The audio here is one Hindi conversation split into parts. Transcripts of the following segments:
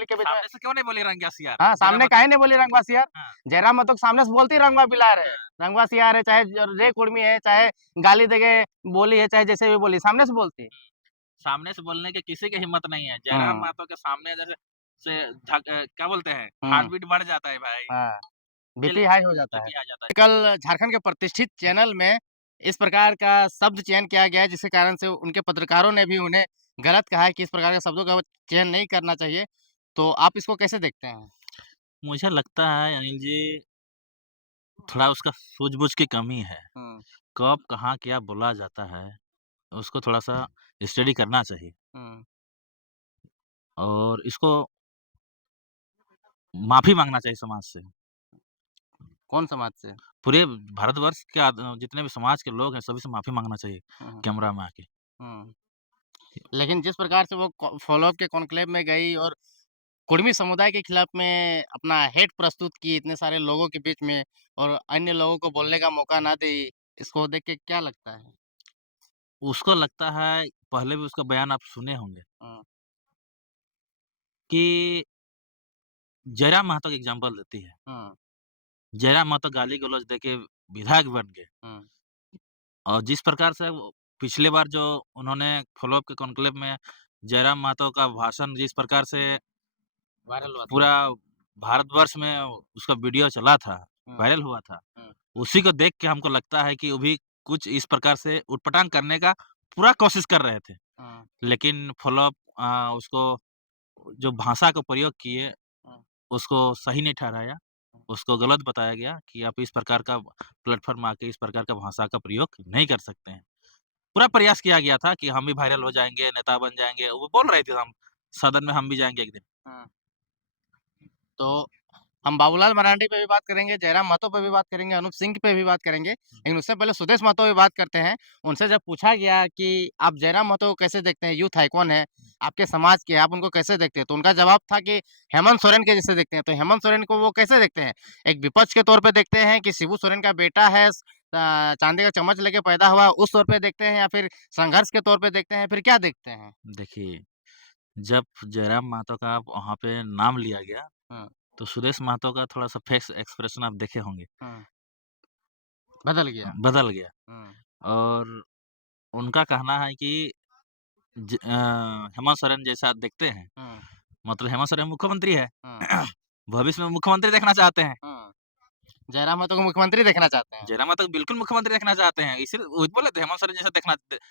पब्लिक के बीच में। सामने से क्यों नहीं बोली रंग्या सियार? हाँ, जरा सामने बता। काहे नहीं बोली रंगवा सियार? हाँ, जयराम महतो के सामने से बोलती रंगवा बिलार है, हाँ। रंगवा सियार है, चाहे रे कुर्मी है, चाहे गाली देके बोली है, चाहे जैसे भी बोली, सामने से बोलती। सामने से बोलने की किसी की हिम्मत नहीं है। जयराम हुँ, महतो के सामने जैसे से क्या बोलते हैं, हार्ट हुँ, बीट बढ़ जाता है भाई। हाँ, बीपी चलिए, हाई हो जाता है। बीपी आ जाता है। कल झारखंड के प्रतिष्ठित चैनल में इस प्रकार का शब्द चयन किया गया है, जिसके कारण से उनके पत्रकारों ने भी उन्हें गलत कहा है कि इस प्रकार के शब्दों का चयन नहीं करना चाहिए। तो आप इसको कैसे देखते हैं? मुझे लगता है अनिल जी, थोड़ा उसका सूझबूझ की कमी है। हुँ, कब, कहाँ, क्या बोला जाता है, उसको थोड़ा-सा स्टडी करना चाहिए हुँ, और इसको माफ़ी माँगना चाहिए समाज से। कौन समाज से? पूरे भारतवर्ष के जितने भी समाज के लोग हैं, सभी से माफ़ी माँगना चाहिए हुँ, हुँ, कैमरा में आके। हुँ। लेकिन जिस प्रकार से वो फॉलो अप के कॉन्क्लेव में गई और कुर्मी समुदाय के खिलाफ में अपना हेट प्रस्तुत की इतने सारे लोगों के बीच में और अन्य लोगों को बोलने का मौका ना दी, इसको देख के क्या लगता है? उसको लगता है, पहले भी उसका बयान आप सुने होंगे हुँ, कि जयराम महतो की एग्ज़ाम्पल देती है। हुँ, जयराम महतो गाली-गलौज देके विधायक बन गए हुँ, और जिस प्रकार से वो पिछली बार जो उन्होंने फ़ॉलो अप के कॉन्क्लेव में जयराम महतो का भाषण जिस प्रकार से वायरल हुआ था। पूरा भारतवर्ष में उसका वीडियो चला था, हुँ, वायरल हुआ था। हुँ, उसी को देख के हमको लगता है कि वो भी कुछ इस प्रकार से उटपटांग करने का पूरा कोशिश कर रहे थे। हुँ, लेकिन फ़ॉलो अप उसको जो भाषा का प्रयोग किए, हुँ, उसको सही नहीं ठहराया। हुँ, उसको गलत बताया गया कि आप इस प्रकार का प्लेटफ़ॉर्म आके इस प्रकार का भाषा का प्रयोग नहीं कर सकते हैं। पूरा प्रयास किया गया था कि हम भी वायरल हो जाएँगे, नेता बन जाएँगे। वो बोल रहे थे हम सदन में हम भी जाएँगे एक दिन। हुँ। तो हम बाबूलाल मरांडी पे भी बात करेंगे, जयराम महतो पे भी बात करेंगे, अनूप सिंह पे भी बात करेंगे। लेकिन उससे पहले सुदेश महतो पे बात करते हैं। उनसे जब पूछा गया कि आप जयराम महतो को कैसे देखते हैं? यूथ आइकॉन है, आपके समाज के, आप उनको कैसे देखते हैं? तो उनका जवाब था कि हेमंत सोरेन के जैसे देखते हैं। तो हेमंत सोरेन को वो कैसे देखते हैं? एक विपक्ष के तौर पे देखते हैं कि शिबू सोरेन का बेटा है, चांदी का चम्मच लेके पैदा हुआ, उस तौर पे देखते हैं या फिर संघर्ष के तौर पे देखते हैं, फिर क्या देखते हैं? देखिए, जब जयराम महतो का वहाँ पे नाम लिया गया, हुँ, तो सुदेश महतो का थोड़ा-सा फेस एक्सप्रेशन आप देखे होंगे, हुँ, बदल गया। बदल गया हुँ, और उनका कहना है कि हेमंत सोरेन जैसा दिखते हैं, हुँ, मतलब हेमंत सोरेन मुख्यमंत्री है। हुँ, भविष्य में मुख्यमंत्री देखना चाहते हैं। हुँ। जयराम महतो को मुख्यमंत्री देखना चाहते हैं। जयराम महतो बिल्कुल मुख्यमंत्री देखना चाहते हैं। इसीलिए वो बोले थे हेमंत सोरेन जैसा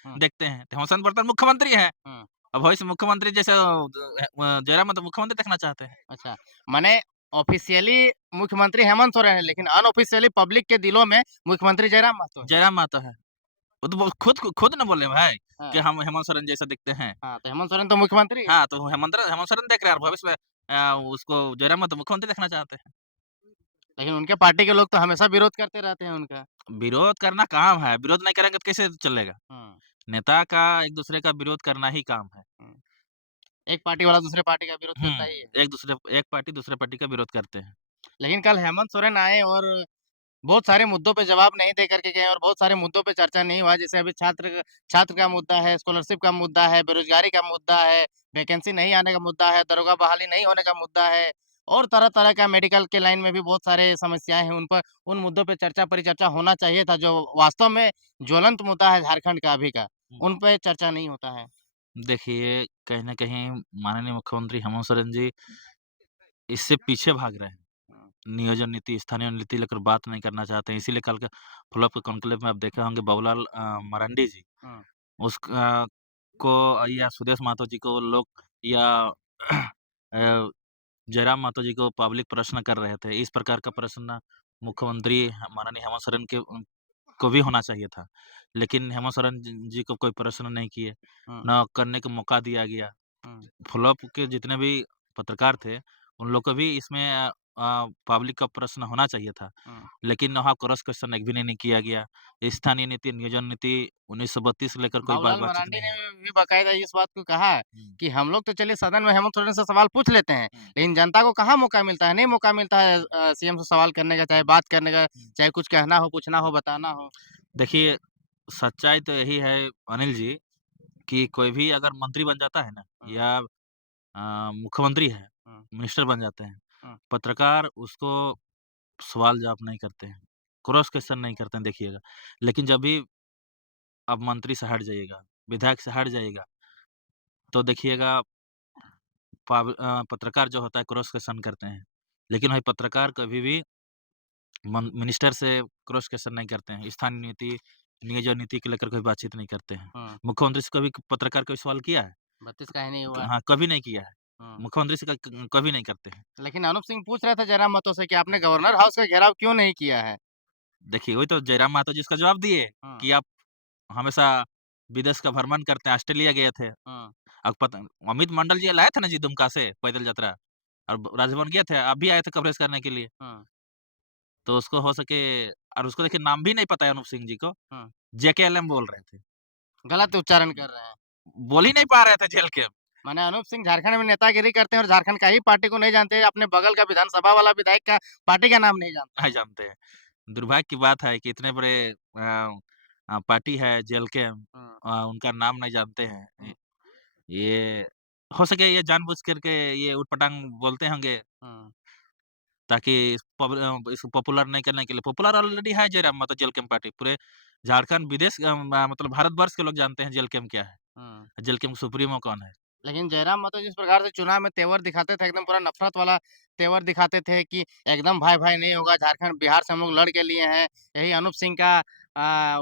हुँ, देखते हैं। तो हेमंत सोरेन वर्तमान मुख्यमंत्री हैं। हुँ। अब भविष्य में मुख्यमंत्री जैसे जयराम महतो मुख्यमंत्री देखना चाहते हैं। अच्छा, माने ऑफ़िशियली मुख्यमंत्री हेमंत सोरेन है, लेकिन अनऑफ़िशियली पब्लिक के दिलों में मुख्यमंत्री जयराम महतो है। जयराम महतो है। वो तो वो खुद ना बोले भाई कि हाँ, हम हेमंत सोरेन जैसा दिखते हैं। हाँ, तो हेमंत सोरेन तो मुख्यमंत्री है। हाँ, तो हेमंत सोरेन देख रहे हैं और भविष्य में उसको जयराम महतो मुख्यमंत्री देखना चाहते हैं। लेकिन उनके पार्टी के लोग तो हमेशा विरोध करते रहते हैं उनका। विरोध करना काम है, विरोध नहीं करेंगे तो कैसे चलेगा? हुँ, नेता का एक-दूसरे का विरोध करना ही काम है। हुँ। एक पार्टी वाला दूसरे पार्टी का विरोध हुँ, करता ही है। एक पार्टी दूसरे पार्टी का विरोध करते हैं। लेकिन कल हेमंत सोरेन आए और बहुत सारे मुद्दों पे जवाब नहीं दे कर के गए और बहुत सारे मुद्दों पे चर्चा नहीं हुआ। जैसे अभी छात्र का मुद्दा है, स्कॉलरशिप का मुद्दा है, बेरोज़गारी का मुद्दा है, वैकेंसी नहीं आने का मुद्दा है, दरोगा बहाली नहीं होने का मुद्दा है और तरह-तरह का मेडिकल के लाइन में भी बहुत सारे समस्याएँ हैं। उन मुद्दों पे चर्चा परिचर्चा होना चाहिए था, जो वास्तव में ज्वलंत मुद्दा है झारखंड का अभी का, हुँ। उन पे चर्चा नहीं होता है। देखिए, कहीं न कहीं माननीय मुख्यमंत्री हेमंत सोरेन जी इससे पीछे भाग रहे हैं। हुँ, नियोजन नीति, स्थानीय नीति लेकर बात नहीं करना चाहते हैं। इसीलिए कल के फ्लॉप के कॉन्क्लेव में आप देखे होंगे बाबूलाल मरांडी जी हुँ, को या सुदेश महतो जी को लोग या अ, जयराम महतो जी को पब्लिक प्रश्न कर रहे थे। इस प्रकार का प्रश्न मुख्यमंत्री माननीय हेमंत सोरेन को भी होना चाहिए था। लेकिन हेमंत सोरेन जी को कोई प्रश्न नहीं किए, हुँ, ना करने का मौका दिया गया। हुँ, फ्लॉप के जितने भी पत्रकार थे, उन लोग को भी इसमें पब्लिक का प्रश्न होना चाहिए था। हुँ। लेकिन वहाँ क्रॉस क्वेश्चन एक भी नहीं किया गया। स्थानीय नीति, नियोजन नीति 1932 से लेकर कोई बाबूलाल बातचीत मरांडी नहीं ने हुआ। भी बाकायदा इस बात को कहा हुँ, कि हम लोग तो चलिए सदन में हेमंत सोरेन से सवाल पूछ लेते हैं, हुँ, लेकिन जनता को कहाँ मौका मिलता है? नहीं मौका मिलता है सीएम से सवाल करने का, चाहे बात करने का, हुँ। चाहे कुछ कहना हो, पूछना हो, बताना हो। देखिए, सच्चाई तो यही है अनिल जी कि कोई भी अगर मंत्री बन जाता है ना हुँ, या मुख्यमंत्री है, हुँ, मिनिस्टर बन जाते हैं। हुँ, पत्रकार उसको सवाल-जवाब नहीं करते हैं, क्रॉस क्वेश्चन नहीं करते हैं देखिएगा। लेकिन जब भी आप मंत्री से हट जाइएगा, विधायक से हट जाइएगा, तो देखिएगा पत्रकार जो होता है क्रॉस क्वेश्चन करते हैं। लेकिन वही पत्रकार कभी भी मिनिस्टर से क्रॉस क्वेश्चन नहीं करते हैं। स्थानीय नीति, नियोजन नीति को लेकर कोई बातचीत नहीं करते हैं। हुँ, मुख्यमंत्री से कभी पत्रकार कोई सवाल किया है? 32 का ही नहीं हुआ। हाँ, कभी नहीं किया है। हुँ, मुख्यमंत्री से कभी नहीं करते हैं। लेकिन अनूप सिंह पूछ रहे थे जयराम महतो से कि आपने गवर्नर हाउस का घेराव क्यों नहीं किया है? देखिए, वही तो जयराम मातो जी इसका जवाब दिए हुँ, कि आप हमेशा विदेश का भ्रमण करते हैं, ऑस्ट्रेलिया गए थे। हुँ, अब पता अमित मंडल जी लाए थे ना जी दुमका से पैदल यात्रा और राजभवन गए थे, आप भी आए थे कवरेज करने के लिए। हुँ, तो उसको हो सके और उसको देखिए नाम भी नहीं पता है अनूप सिंह जी को, हुँ, जेकेएलएम बोल रहे थे। गलत उच्चारण कर रहे हैं। बोल ही नहीं पा रहे थे झेल के, माने अनूप सिंह झारखंड में नेतागिरी करते हैं और झारखंड का ही पार्टी को नहीं जानते, अपने बगल का विधानसभा वाला विधायक का पार्टी का नाम नहीं जानते नहीं हैं। जानते हैं। दुर्भाग्य की बात है कि इतने बड़े पार्टी है जेएलके हुँ, उनका नाम नहीं जानते हैं। हुँ, ये हो सके ये जानबूझ करके ये ऊटपटांग बोलते होंगे हुँ, ताकि इसको पॉपुलर नहीं करने के लिए पॉपुलर ऑलरेडी है जयराम मतलब जेल पार्टी पूरे झारखंड विदेश मतलब भारतवर्ष के लोग जानते हैं जेल क्या है। हुँ। जेल सुप्रीमो कौन है? लेकिन जयराम मातो जिस प्रकार से चुनाव में तेवर दिखाते थे, एकदम पूरा नफ़रत वाला तेवर दिखाते थे कि एकदम भाई-भाई नहीं होगा, झारखंड बिहार से हम लोग लड़ के लिए हैं। यही अनूप सिंह का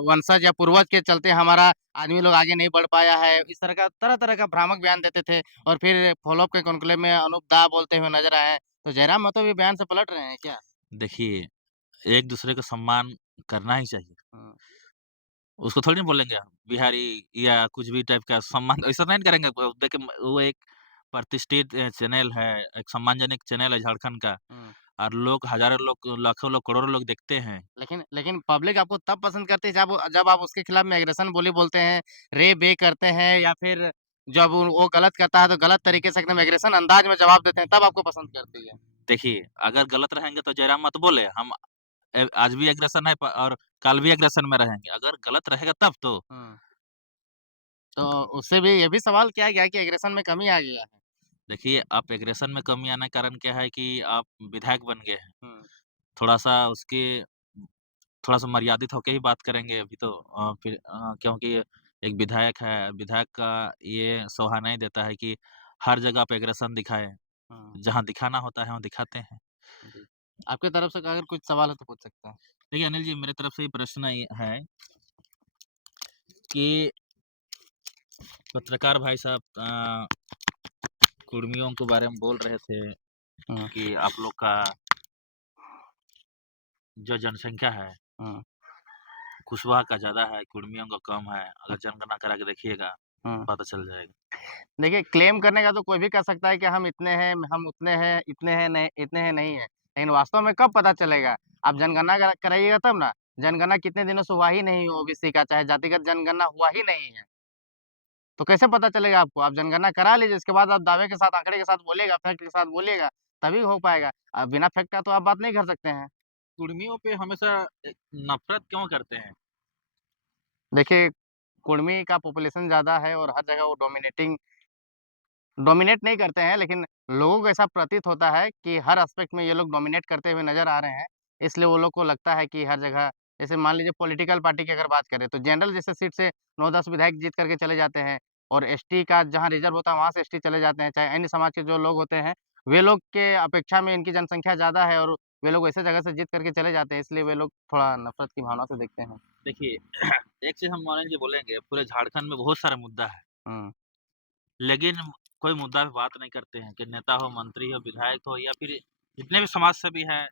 वंशज या पूर्वज के चलते हमारा आदमी लोग आगे नहीं बढ़ पाया है। इस तरह का तरह-तरह का भ्रामक बयान देते थे और फिर फ़ॉलो-अप के कॉन्क्लेव में अनूप दा बोलते हुए नज़र आए। तो जयराम मातो भी बयान से पलट रहे हैं क्या? देखिए, एक दूसरे का सम्मान करना ही चाहिए। हुँ, उसको थोड़ी ना बोलेंगे हम, बिहारी या कुछ भी टाइप का सम्मान ऐसा नहीं करेंगे। देखिए वो एक प्रतिष्ठित चैनल है, एक सम्मानजनक चैनल है झारखंड का हुँ। और लोग हज़ारों लोग, लाखों लोग, करोड़ों लोग देखते हैं। लेकिन पब्लिक आपको तब पसंद करती है जब आप उसके खिलाफ में एग्रेशन बोली बोलते हैं, रे-बे करते हैं या फिर जब वो गलत करता है तो गलत तरीके से एकदम एग्रेशन अंदाज में जवाब देते हैं, तब आपको पसंद करती है। देखिए, अगर गलत रहेंगे तो जयराम मत बोले, हम आज भी एग्रेशन है और कल भी एग्रेशन में रहेंगे। अगर गलत रहेगा तब तो। हुँ, तो उससे भी ये भी सवाल किया गया कि एग्रेशन में कमी आ गया है। देखिए, आप एग्रेशन में कमी आने का कारण क्या है कि आप विधायक बन गए हैं। हुँ, थोड़ा-सा उसके थोड़ा-सा मर्यादित होके ही बात करेंगे अभी तो फिर क्योंकि एक विधायक है, विधायक का ये शोभा नहीं देता है कि हर जगह पे एग्रेशन दिखाएँ। हुँ, जहाँ दिखाना होता है, वहाँ दिखाते हैं। जी। आपकी तरफ से अगर कुछ सवाल है तो पूछ सकते हैं। देखिए अनिल जी, मेरी तरफ से ये प्रश्न ये है कि पत्रकार भाई साहब कुर्मियों के बारे में बोल रहे थे हुँ, कि आप लोग का जो जनसंख्या है, हुँ, कुशवाहा का ज़्यादा है, कुर्मियों का कम है। अगर जनगणना करा के देखिएगा, हुँ। पता चल जाएगा। देखिए, क्लेम करने का तो कोई भी कर सकता है कि हम इतने हैं, हम उतने हैं, इतने हैं, नहीं हैं। लेकिन वास्तव में कब पता चलेगा? आप जनगणना कराइएगा तब ना। जनगणना कितने दिनों से हुआ ही नहीं ओबीसी का, चाहे जातिगत जनगणना हुआ ही नहीं है। तो कैसे पता चलेगा आपको? आप जनगणना करा लीजिए, उसके बाद आप दावे के साथ, आंकड़े के साथ बोलिएगा, फैक्ट के साथ बोलिएगा, तभी हो पाएगा। बिना फैक्ट का तो आप बात नहीं कर सकते हैं। कुर्मियों पे हमेशा नफ़रत क्यों करते हैं? देखिए, कुर्मी का पॉपुलेशन ज़्यादा है और हर जगह वो डोमिनेट नहीं करते हैं, लेकिन लोगों को ऐसा प्रतीत होता है कि हर एस्पेक्ट में ये लोग डोमिनेट करते हुए नज़र आ रहे हैं। इसलिए वो लोग को लगता है कि हर जगह जैसे मान लीजिए पॉलिटिकल पार्टी की अगर बात करें, तो जनरल जैसे सीट से 9-10 विधायक जीत करके चले जाते हैं और एसटी का जहाँ रिज़र्व होता है, वहाँ से एसटी चले जाते हैं। चाहे अन्य समाज के जो लोग होते हैं, वे लोग के अपेक्षा में इनकी जनसंख्या ज़्यादा है और वे लोग ऐसे जगह से जीत करके चले जाते हैं, इसलिए वे लोग थोड़ा नफ़रत की भावना से देखते हैं। देखिए, एक चीज़ हम मान लीजिए बोलेंगे, पूरे झारखंड में बहुत सारे मुद्दा है, हुँ, लेकिन कोई मुद्दा पे बात नहीं करते हैं कि नेता हो, मंत्री हो, विधायक हो या फिर जितने भी समाज सेवी हैं,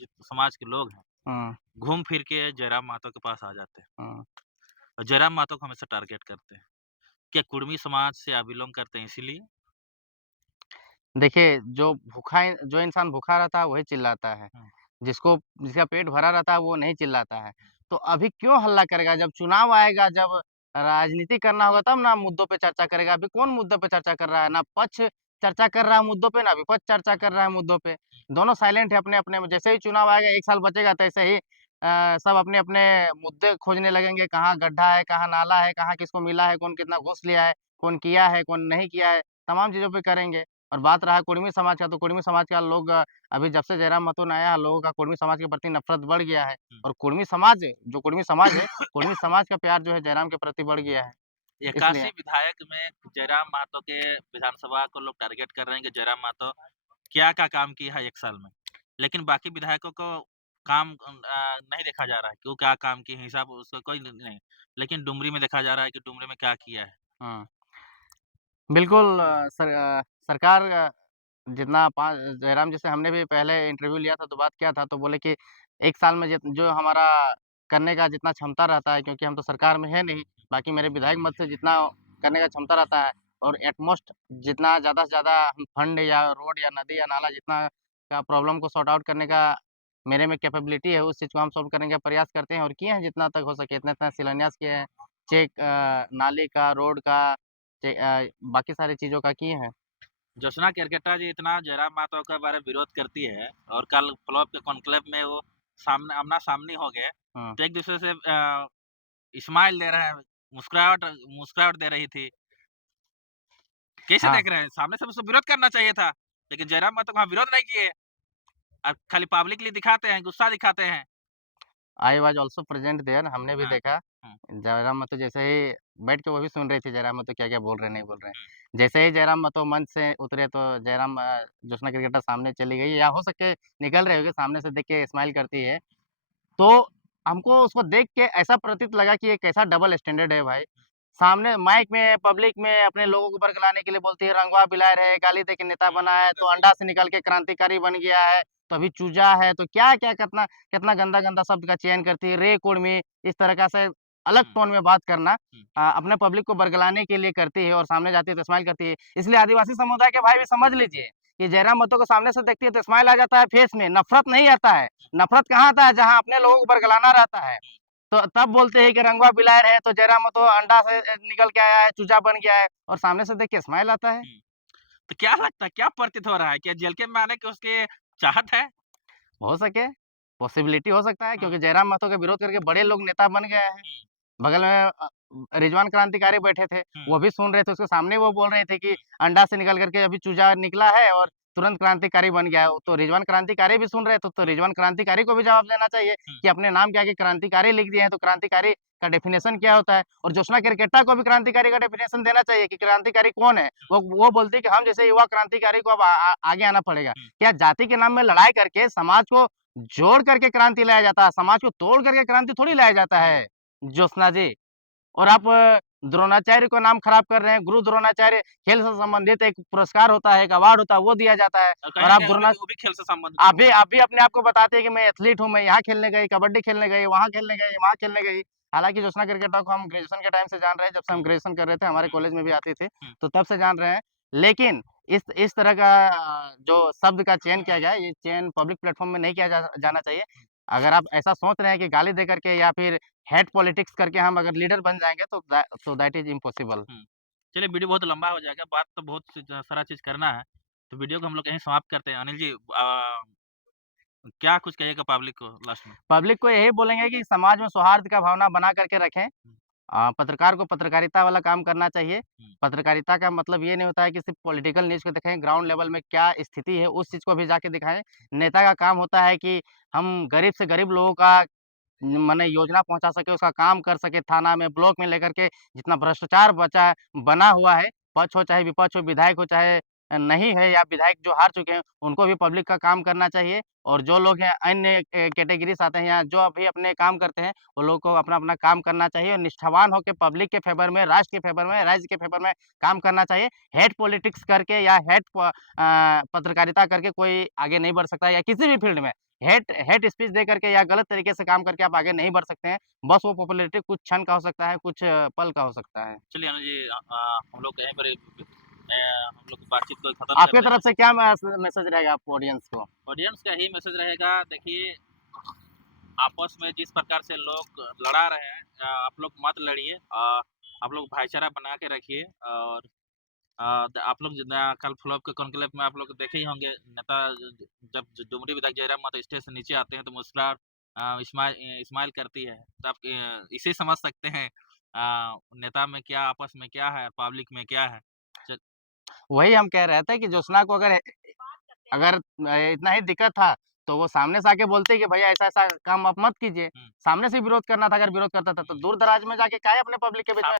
जित समाज के लोग हैं, हुँ, घूम फिर के जयराम महतो के पास आ जाते हैं हुँ। और जयराम महतो को हमेशा टारगेट करते हैं। क्या कुर्मी समाज से आप बिलॉन्ग करते हैं इसीलिए? देखिए, जो इंसान भूखा रहता है वही चिल्लाता है। हुँ, जिसका पेट भरा रहता है वो नहीं चिल्लाता है। तो अभी क्यों हल्ला करेगा? जब चुनाव आएगा, जब राजनीति करना होगा तब ना मुद्दों पे चर्चा करेगा। अभी कौन मुद्दों पे चर्चा कर रहा है? ना पक्ष चर्चा कर रहा है मुद्दों पे, ना विपक्ष चर्चा कर रहा है मुद्दों पे। दोनों साइलेंट है अपने-अपने में। जैसे ही चुनाव आएगा 1 साल बचेगा तैसे ही सब अपने-अपने मुद्दे खोजने लगेंगे। कहाँ गड्ढा है, कहाँ नाला है, कहाँ किसको मिला है, कौन कितना घूस लिया है, कौन किया है, कौन नहीं किया है, तमाम चीज़ों पे करेंगे। और बात रहा कुड़मी समाज का, तो कुड़मी समाज का लोग अभी जब से जयराम महतो ने आया, लोगों का कुड़मी समाज के प्रति नफ़रत बढ़ गया है हुँ। और कुड़मी समाज जो कुड़मी समाज है, कुड़मी समाज का प्यार जो है जयराम के प्रति बढ़ गया है, इसलिए। 81 विधायक में जयराम महतो के विधानसभा को लोग टारगेट कर रहे हैं कि जयराम महतो क्या-क्या काम किया है 1 साल में। लेकिन बाकी विधायकों को काम नहीं देखा जा रहा है कि वो क्या काम किए हैं, हिसाब उसका कोई नहीं। लेकिन डुमरी में देखा जा रहा है कि डुमरी में क्या किया है। हाँ, बिल्कुल सरकार जितना पा जयराम जी से हमने भी पहले इंटरव्यू लिया था तो बात किया था, तो बोले कि 1 साल में जो हमारा करने का जितना क्षमता रहता है क्योंकि हम तो सरकार में है नहीं, बाकी मेरे विधायक मत से जितना करने का क्षमता रहता है और एट मोस्ट जितना ज़्यादा से ज़्यादा हम फंड या रोड या नदी या नाला जितना का प्रॉब्लम को सॉर्ट आउट करने का मेरे में कैपेबिलिटी है, उस चीज़ को हम सॉल्व करने का प्रयास करते हैं और किए हैं जितना तक हो सके, इतना-इतना शिलान्यास किए हैं। चेक नाले का, रोड का, बाकी सारी चीज़ों का किए हैं। ज्योत्सना केरकेट्टा जी इतना जयराम महतो के बारे में विरोध करती है और कल फ्लॉप के कॉन्क्लेव में वो सामने आमना-सामनी हो गए, हाँ। तो एक-दूसरे से स्माइल दे रहे हैं, मुस्कुराहट मुस्कुराहट दे रही थी। कैसे हाँ, देख रहे हैं? सामने से उसको विरोध करना चाहिए था, लेकिन जयराम महतो वहाँ विरोध नहीं किए। खाली पब्लिकली दिखाते हैं, गुस्सा दिखाते हैं। I was also present there हमने भी हाँ, देखा। हुँ, जयराम महतो जैसे ही बैठ के वो भी सुन रही थी जयराम महतो क्या-क्या बोल रहे हैं, नहीं बोल रहे हुँ, हैं। जैसे ही जयराम महतो मंच से उतरे तो ज्योत्सना क्रिकेटर सामने चली गई या हो सके निकल रहे होंगे, सामने से देख के स्माइल करती है। तो हमको उसको देख के ऐसा प्रतीत लगा कि ये कैसा डबल स्टैंडर्ड है भाई। सामने माइक में, पब्लिक में अपने लोगों को बरगलाने के लिए बोलती है, रंगवा बिलार है, गाली दे के नेता हुँ, बना है, तो अंडा से निकल के क्रांतिकारी बन गया है, तो अभी चूजा है, तो क्या-क्या कितना कितना गंदा-गंदा शब्द का चयन करती है, रे कुड़मी, इस तरह का से अलग हुँ, टोन में बात करना हुँ, अपने पब्लिक को बरगलाने के लिए करती है और सामने जाती है तो स्माइल करती है। इसलिए आदिवासी समुदाय के भाई भी समझ लीजिए कि जयराम महतो को सामने से देखती है तो स्माइल आ जाता है फेस में, नफ़रत नहीं आता है। नफ़रत कहाँ आता है जहाँ अपने लोगों को बरगलाना रहता है। तो तब बोलते हैं कि रंगवा बिलार है तो जयराम महतो अंडा से निकल के आया है, चूजा बन गया है और सामने से देख के स्माइल आता है। हुँ। तो क्या लगता है, क्या प्रतीत हो रहा है? क्या जेल के में आने की उसकी चाहत है? हो सके, पॉसिबिलिटी हो सकता है हाँ, क्योंकि जयराम महतो का विरोध करके बड़े लोग नेता बन गए हैं। हुँ, बगल में रिजवान क्रांतिकारी बैठे थे, हुँ, वो भी सुन रहे थे, उसके सामने वो बोल रहे थे कि अंडा से निकल कर के अभी चूजा निकला है और तुरंत क्रांतिकारी बन गया है। तो रिजवान क्रांतिकारी भी सुन रहे थे, तो हुँ, रिजवान क्रांतिकारी को भी जवाब देना चाहिए हुँ, कि अपने नाम के आगे क्रांतिकारी लिख दिए हैं, तो क्रांतिकारी का डेफिनेशन क्या होता है? और ज्योत्सना केरकेट्टा को भी क्रांतिकारी का डेफिनेशन देना चाहिए कि क्रांतिकारी कौन है? वो बोलती है कि हम जैसे युवा क्रांतिकारी को अब आगे आना पड़ेगा। हुँ, क्या जाति के नाम में लड़ाई करके समाज को जोड़ करके क्रांति लाया जाता है, समाज को तोड़ करके क्रांति थोड़ी लाया जाता हुँ, है, ज्योत्सना जी। और आप द्रोणाचार्य का नाम खराब कर रहे हैं, गुरु द्रोणाचार्य खेल से संबंधित एक पुरस्कार होता है, एक अवार्ड होता है, वो दिया जाता है और और कहीं न आप कहीं द्रोणा वो भी खेल से संबंधित है। आप भी अपने आप को बताते हैं कि मैं एथलीट हूँ, मैं यहाँ खेलने गई, कबड्डी खेलने गई, वहाँ खेलने गई, वहाँ खेलने गई। हालाँकि ज्योत्सना क्रिकेटर को हम ग्रेजुएशन के टाइम से जान रहे हैं, जब से हम हुँ, ग्रेजुएशन कर रहे थे, हमारे हुँ, कॉलेज में भी आती थी, हुँ, तो तब से जान रहे हैं। लेकिन इस तरह का जो शब्द का चयन किया गया है, ये चयन पब्लिक प्लेटफ़ॉर्म में नहीं किया जाना चाहिए। अगर आप ऐसा सोच रहे हैं कि गाली दे करके या फिर हेट पॉलिटिक्स करके हम अगर लीडर बन जाएँगे तो दैट इज़ इम्पॉसिबल। हुँ। चलिए वीडियो बहुत लंबा हो जाएगा, बात तो बहुत सी सारा चीज़ करना है, तो वीडियो को हम लोग यहीं समाप्त करते हैं। अनिल जी क्या कुछ कहिएगा पब्लिक को लास्ट में? पब्लिक को यही बोलेंगे कि समाज में सौहार्द का भावना बना करके रखें। हुँ, पत्रकार को पत्रकारिता वाला काम करना चाहिए। हुँ, पत्रकारिता का मतलब ये नहीं होता है कि सिर्फ़ पॉलिटिकल न्यूज़ को दिखाएँ, ग्राउंड लेवल में क्या स्थिति है, उस चीज़ को भी जाके दिखाएँ। नेता का काम होता है कि हम गरीब से गरीब लोगों का माने योजना पहुँचा सके, उसका काम कर सके, थाना में, ब्लॉक में लेकर के जितना भ्रष्टाचार बना हुआ है, पक्ष हो चाहे विपक्ष हो, विधायक हो चाहे नहीं है या विधायक जो हार चुके हैं, उनको भी पब्लिक का काम करना चाहिए और जो लोग हैं अन्य कैटेगरी से आते हैं या जो अभी अपने काम करते हैं, वो लोग को अपना-अपना काम करना चाहिए और निष्ठावान होके पब्लिक के फ़ेवर में, राष्ट्र के फ़ेवर में, राज्य के फ़ेवर में काम करना चाहिए। हेट पॉलिटिक्स करके या पत्रकारिता करके कोई आगे नहीं बढ़ सकता या किसी भी फ़ील्ड में। हेट हेट स्पीच दे करके या गलत तरीके से काम करके आप आगे नहीं बढ़ सकते हैं। बस वो पॉपुलैरिटी कुछ क्षण का हो सकता है, कुछ पल का हो सकता है। चलिए अनिल जी हम लोग यहीं पर हम लोग की बातचीत को खत्म आपकी करते हैं। तरफ से क्या मैसेज रहेगा आपको ऑडियंस को? ऑडियंस का यही मैसेज रहेगा, देखिए आपस में जिस प्रकार से लोग लड़ा रहे हैं आप लोग मत लड़िए आप लोग भाईचारा बना के रखिए और आप लोग कल फ्लॉप के कॉन्क्लेव में आप लोग देखे ही होंगे नेता जब डुमरी विधायक जयराम मातो स्टेज से नीचे आते हैं तो मुस्कुराहट स्माइल करती है तो आप इसे समझ सकते हैं नेता में क्या आपस में क्या है पब्लिक में क्या है वही हम कह रहे थे कि ज्योत्सना को अगर इतना ही दिक्कत था, तो वो सामने से आके बोलते कि भैया ऐसा-ऐसा काम आप मत कीजिए। हुँ। सामने से विरोध करना था, अगर विरोध करता था तो दूर-दराज में जाके काहे अपने पब्लिक के बीच में